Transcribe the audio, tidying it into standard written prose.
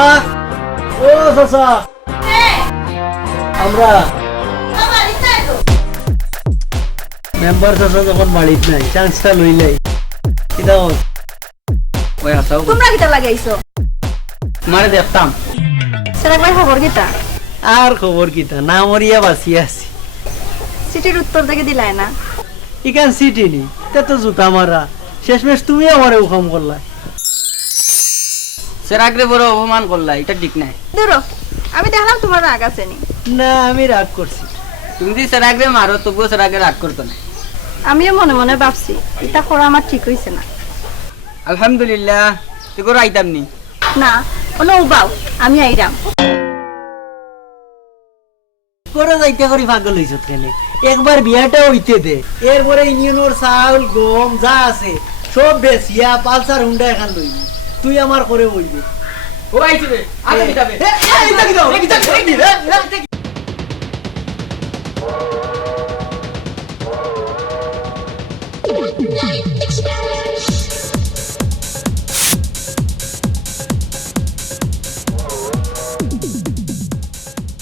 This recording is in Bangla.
ও চাচা আমরা মেম্বার চাচা যখন বাড়িত নাই চান্সটা লইলাই কিটা ওই হাতাও তোমরা কিটা লাগাইছো মারে দেখতাম সেটা একবার খবর কিটা আর খবর কিটা না মরিয়া বাঁচি আছি চিঠির উত্তর থেকে দিলাই না ইকান সিটি নি তে তো জুতা মারা শেষমেশ তুমি আমারে উখাম করলা সেরাগরে বড় অপমান করলা এটা ঠিক নাই দূর আমি দেখলাম তোমার রাগ আছে নি না আমি রাগ করছি তুমি যদি সেরাগরে মারো তবুও সেরাগে রাগ করতো না আমিও মনে মনে ভাবছি এটা করা আমার ঠিক হইছে না আলহামদুলিল্লাহ তুই করে আইতাম নি না কোনো উবাও আমি আইরাম করে যাইতে করি পাগল হইছ কেনে একবার বিয়াটা হইতে দে এরপরে ইউনিয়নের চাউল গম যা আছে সব বেচিয়া পালসার হুন্ডা এখান লইবি তুই আমার করে বলবি ও আইছিবে আগে দিতাবে এই